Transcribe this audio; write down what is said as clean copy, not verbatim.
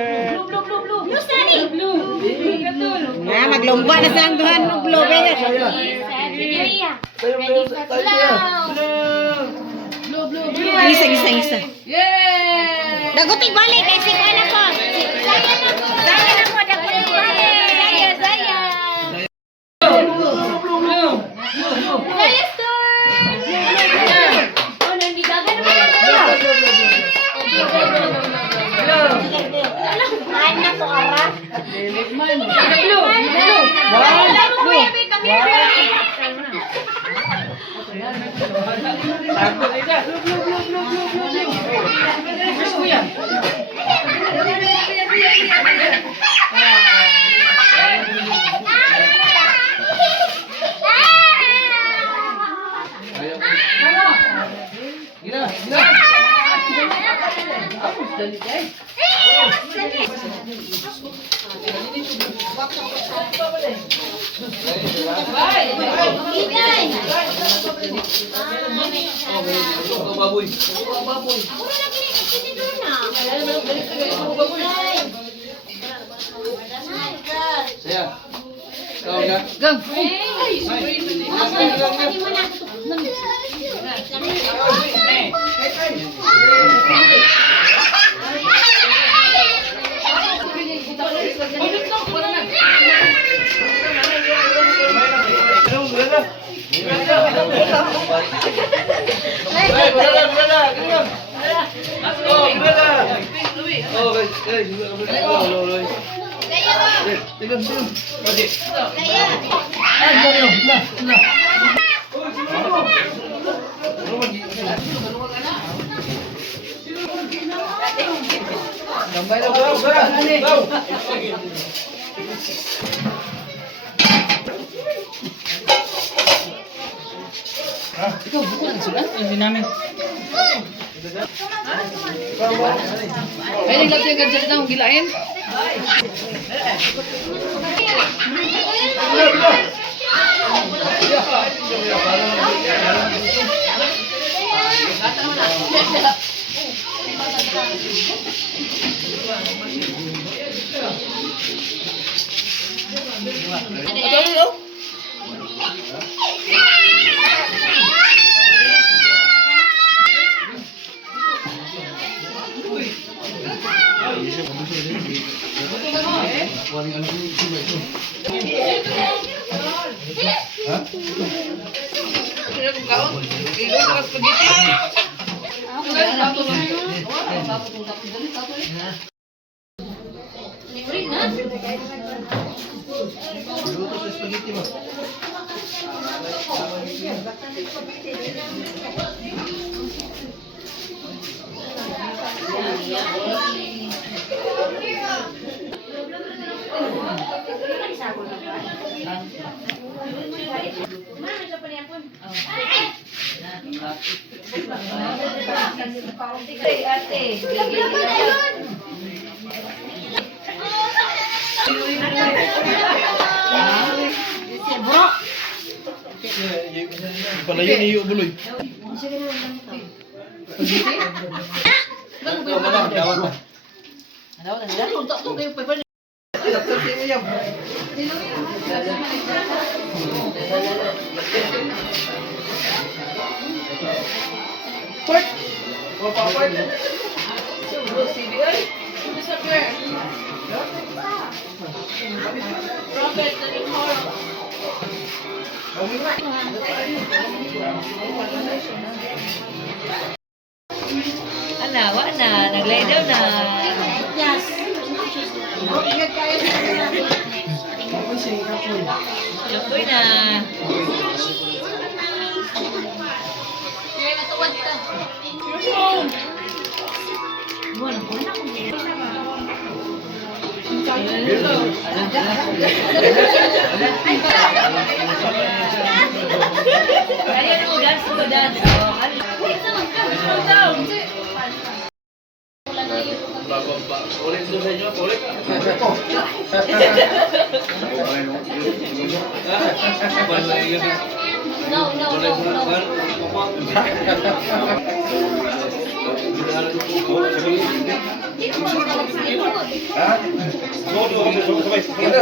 Blue, blue, blue, blue. Blue, Sari. Blue. Nga, maglumba na sa angduhan ng blue. Happy New Year. Ready for flow. Blue, blue, blue. Isa, isa, isa. Yay! Daguting balik, kay si Kuya na po. Zaya na po. Zaya na po. Daguting balik. Zaya, Zaya. Zaya store. Oh, nandidagan naman na. Ay, na to, ara. Blue. Wala mo, Kuya, may kami. Baboy. Ako na lagi ni doon na. Saya. Kau ya. Go! Ikaw, buko lang sila. Hindi namin. Ay, naglat yung gadget na, gilain. Palayo ni Yu Buloy. Ana, wala na. Naglay daw na. Yes. Lapoy na. Kaya natuwad ka. Kaya na dance ko dance. Ulit doon sa inyo, ulit. No, no, no, no. Ulit. Ano yung gusto mo sa akin?